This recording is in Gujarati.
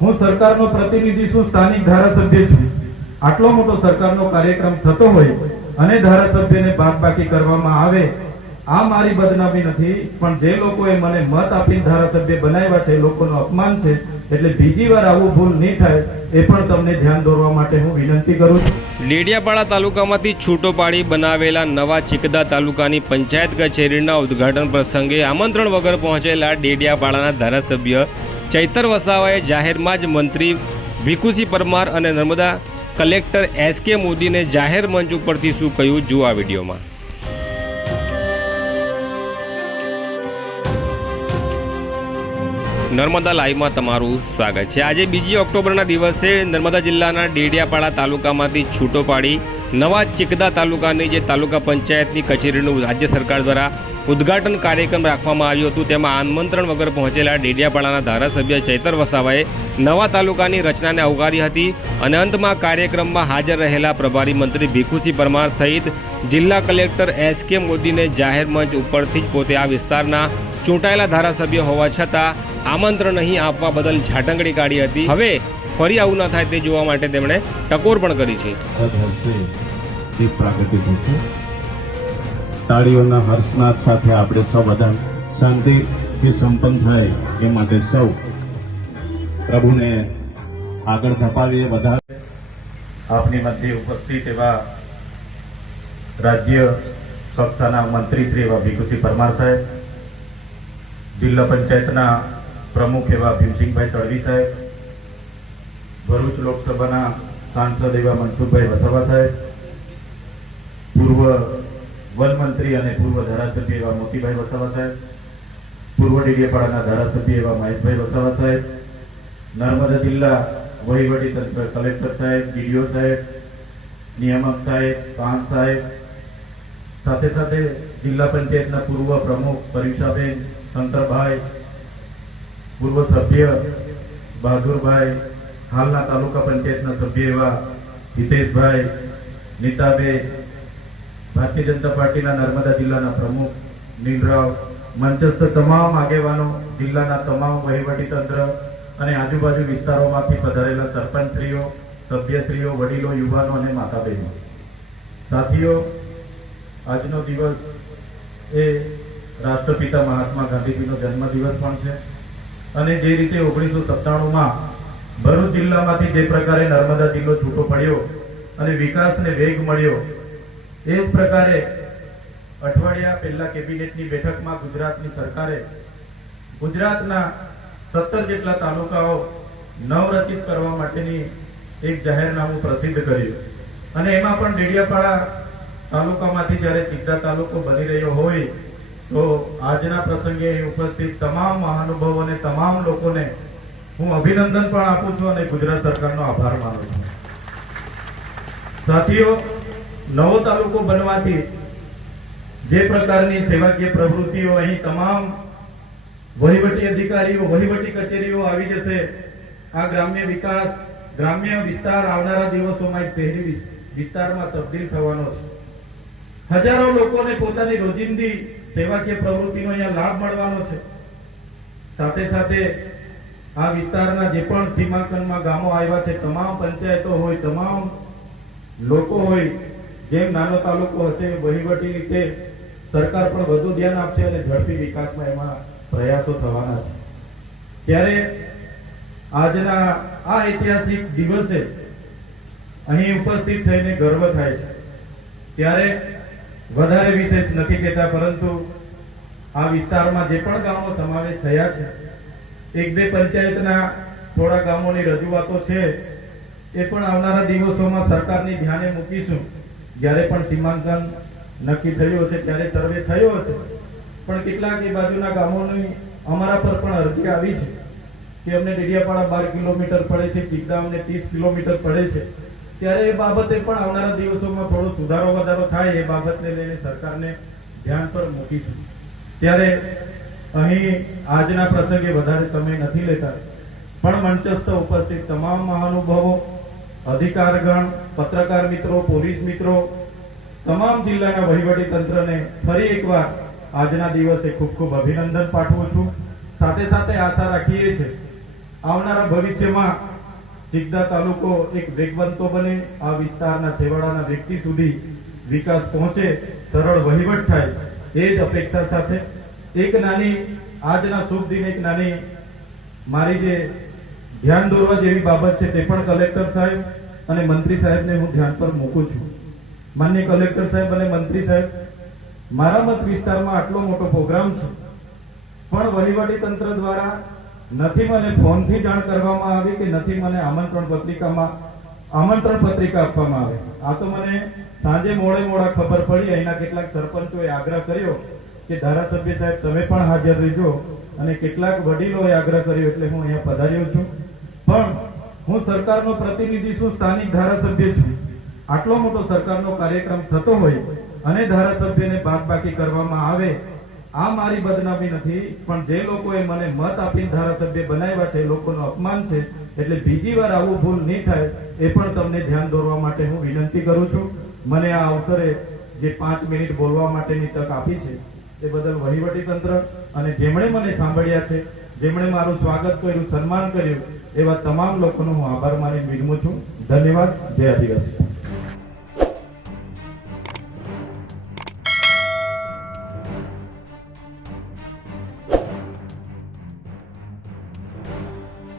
હું સરકારનો પ્રતિનિધિ છું, સ્થાનિક ધારાસભ્ય છું. આટલો મોટો સરકારનો કાર્યક્રમ થતો હોય અને ધારાસભ્યને બાદબાકી કરવામાં આવે, આ મારી બદનામી નથી, પણ જે લોકોએ મને મત આપીને ધારાસભ્ય બનાવ્યા છે, એ લોકોનું અપમાન છે, એટલે બીજી વાર આવું ભૂલ નહીં થાય, એ પણ તમને ધ્યાન દોરવા માટે હું વિનંતી કરું છું. ડેડિયાપાડા તાલુકામાંથી છૂટો પાડી બનાવેલા નવા ચિકદા તાલુકાની પંચાયત કચેરીના ઉદઘાટન પ્રસંગે આમંત્રણ વગર પહોંચેલા ડેડિયાપાડાના ધારાસભ્ય ચૈતર વસાવાએ જાહેરમાં જ મંત્રી ભીખુસિંહ પરમાર અને નર્મદા કલેક્ટર એસ કે મોદીને જાહેર મંચ ઉપરથી શું કહ્યું જુઓ આ વિડીયોમાં. નર્મદા લાઈવમાં તમારું સ્વાગત છે. આજે બીજી ઓક્ટોબરના દિવસે નર્મદા જિલ્લાના ડેડિયાપાડા તાલુકામાંથી છૂટો પાડી નવા ચિકદા તાલુકાની જે તાલુકા પંચાયતની કચેરીનું રાજ્ય સરકાર દ્વારા ઉદ્ઘાટન કાર્યક્રમ રાખવામાં આવ્યું હતું. તેમાં આમંત્રણ વગર પહોંચેલા ડેડિયાપાડાના ધારાસભ્ય ચૈતર વસાવાએ નવા તાલુકાની રચનાને આવકારી હતી અને અંતમાં કાર્યક્રમમાં હાજર રહેલા પ્રભારી મંત્રી ભીખુસિંહ પરમાર સહિત જિલ્લા કલેક્ટર એસ કે મોદીને જાહેર મંચ ઉપરથી જ પોતે આ વિસ્તારના ચૂંટાયેલા ધારાસભ્ય હોવા છતાં આમંત્રણ નહીં આપવા બદલ ઝાટંગડી કાઢી હતી. હવે ફરી આવું ન થાય તે જોવા માટે તેમણે ટકોર પણ કરી છે. તે પ્રાગટ્ય થશે. તાળીઓના હર્ષનાદ સાથે આપણે સૌ બધા શાંતિથી સંપન્ન થાય એ માટે સૌ પ્રભુને આગળ ધપાવીએ વધારે. આપની મધ્ય ઉપસ્થિત એવા રાજ્ય કક્ષાના મંત્રી શ્રી એવા ભીખુસિંહ પરમાર સાહેબ, જિલ્લા પંચાયતના પ્રમુખ એવા ભીમસિંહભાઈ તળવી સાહેબ ભરૂચ લોકસભાના સાંસદ એવા મનસુખભાઈ વસાવા સાહેબ, પૂર્વ વનમંત્રી અને પૂર્વ ધારાસભ્ય એવા મોતીભાઈ વસાવા સાહેબ, પૂર્વ ડેડિયાપાડાના ધારાસભ્ય એવા મહેશભાઈ વસાવા સાહેબ, નર્મદા જિલ્લા વહીવટીતંત્ર કલેક્ટર સાહેબ, ડીડીઓ સાહેબ, નિયામક સાહેબ પાંચ સાહેબ, સાથે સાથે જિલ્લા પંચાયતના પૂર્વ પ્રમુખ પરીક્ષાબેન, શંકરભાઈ, પૂર્વ સભ્ય બહાદુરભાઈ હાલના તાલુકા પંચાયતના સભ્ય એવા હિતેશભાઈ નીતાબે ભારતીય જનતા પાર્ટીના નર્મદા જિલ્લાના પ્રમુખ નીલરાવ, મંચસ્થ તમામ આગેવાનો, જિલ્લાના તમામ વહીવટીતંત્ર અને આજુબાજુ વિસ્તારોમાંથી પધારેલા સરપંચશ્રીઓ, સભ્યશ્રીઓ, વડીલો, યુવાનો અને માતા બહેનો સાથીઓ, આજનો દિવસ એ રાષ્ટ્રપિતા મહાત્મા ગાંધીજીનો જન્મદિવસ પણ છે. અને જે રીતે ઓગણીસો સત્તાણુંમાં ભરૂચ જિલ્લામાંથી જે પ્રકારે નર્મદા જિલ્લો છૂટો પડ્યો અને વિકાસને વેગ મળ્યો, એ જ પ્રકારે અઠવાડિયા પહેલા કેબિનેટની બેઠકમાં ગુજરાતની સરકારે ગુજરાતના સત્તર જેટલા તાલુકાઓ નવરચિત કરવા માટેની એક જાહેરનામું પ્રસિદ્ધ કર્યું. અને એમાં પણ ડેડિયાપાડા તાલુકામાંથી જ્યારે ચિત્તા તાલુકો બની રહ્યો હોય, તો આજના પ્રસંગે ઉપસ્થિત તમામ મહાનુભાવો અને તમામ લોકોને હું અભિનંદન પણ આપું છું અને ગુજરાત સરકારનો આભાર માનું છું. સાથીઓ, નવો તાલુકો બનવાથી જે પ્રકારની સેવાકીય પ્રવૃત્તિઓ અહીં તમામ વહીવટી અધિકારીઓ, વહીવટી કચેરીઓ આવી જશે, આ ગ્રામ્ય વિકાસ, ગ્રામ્ય વિસ્તાર આવનારા દિવસોમાં શહેરી વિસ- વિસ્તારમાં તબદીલ થવાનો છે. હજારો લોકોને પોતાની રોજિંદી સેવાકીય પ્રવૃત્તિનો અહીંયા લાભ મળવાનો છે. સાથે સાથે આ વિસ્તારના જે પણ સીમાંકનમાં ગામો આવ્યા છે, તમામ પંચાયતો હોય, તમામ લોકો હોય, જેમ નાનો તાલુકો હશે, વહીવટી રીતે સરકાર પણ વધુ ધ્યાન આપશે અને ઝડપી વિકાસમાં એમાં પ્રયાસો થવાના છે. ત્યારે આજના આ ઐતિહાસિક દિવસે અહીં ઉપસ્થિત થઈને ગર્વ થાય છે. ત્યારે વધારે વિશેષ નથી કહેતા, પરંતુ આ વિસ્તારમાં જે પણ ગામો સમાવેશ થયા છે એક બે પંચાયતના થોડા ગામોની રજૂઆતો છે, એ પણ આવનારા દિવસોમાં સરકારની ધ્યાને મૂકીશું. જ્યારે પણ સીમાંકન નક્કી થયું હશે, ત્યારે સર્વે થયો હશે. પણ કેટલાક એ બાજુના ગામોની અમારા પર પણ અરજી આવી છે કે અમને ડેડિયાપાડા બાર કિલોમીટર પડે છે, ચિકદા અમને ત્રીસ કિલોમીટર પડે છે. ત્યારે એ બાબતે પણ આવનારા દિવસોમાં થોડો સુધારો વધારો થાય, એ બાબતને લઈને સરકારને ધ્યાન પર મૂકીશું. ત્યારે અહીં આજના પ્રસંગે વધારે સમય નથી લેતા. પણ મંચસ્થ ઉપસ્થિત તમામ મહાનુભાવો, અધિકારગણ, પત્રકાર મિત્રો, પોલીસ મિત્રો, તમામ જિલ્લાના વહીવટી તંત્રને ફરી એકવાર આજના દિવસે ખૂબ ખૂબ અભિનંદન પાઠવું છું. સાથે સાથે આશા રાખીએ છીએ, આવનારા ભવિષ્યમાં જિગદા તાલુકો એક વેગવંતો બને, આ વિસ્તારના છેવાડાના વ્યક્તિ સુધી વિકાસ પહોંચે, સરળ વહીવટ થાય, એ જ અપેક્ષા સાથે એક નાની, આજના શુભ દિન એક નાની મારી જે ધ્યાન દોરવા જેવી બાબત છે તે પણ કલેક્ટર સાહેબ અને મંત્રી સાહેબને હું ધ્યાન પર મૂકું છું. માન્ય કલેક્ટર સાહેબ અને મંત્રી સાહેબ, મારા મત વિસ્તારમાં આટલો મોટો પ્રોગ્રામ છે, પણ વહીવટી તંત્ર દ્વારા નથી મને ફોનથી જાણ કરવામાં આવી કે નથી મને આમંત્રણ પત્રિકામાં, આમંત્રણ પત્રિકા આપવામાં આવે. આ તો મને સાંજે મોડે મોડા ખબર પડી, અહીંના કેટલાક સરપંચોએ આગ્રહ કર્યો કે ધારાસભ્ય સાહેબ, તમે પણ હાજર રહેજો અને કેટલાક વડીલોએ આગ્રહ કર્યો એટલે હું અહીંયા પધાર્યો છું. પણ હું સરકારનો પ્રતિનિધિ છું, સ્થાનિક ધારાસભ્ય છું. આટલો મોટો સરકારનો કાર્યક્રમ થતો હોય અને ધારાસભ્યને બાદબાકી કરવામાં આવે, આ મારી બદનામી નથી, પણ જે લોકોએ મને મત આપીને ધારાસભ્ય બનાવ્યા છે એ લોકોનું અપમાન છે, એટલે બીજી વાર આવું ભૂલ નહીં થાય, એ પણ તમને ધ્યાન દોરવા માટે હું વિનંતી કરું છું. મને આ અવસરે જે પાંચ મિનિટ બોલવા માટેની તક આપી છે એ બદલ વહીવટી તંત્ર અને જેમણે મને સાંભળ્યા છે, જેમણે મારું સ્વાગત કર્યું, સન્માન કર્યું, એવા તમામ લોકોનો હું આભાર માની વિનમું છું. ધન્યવાદ. જય આદિવાસી.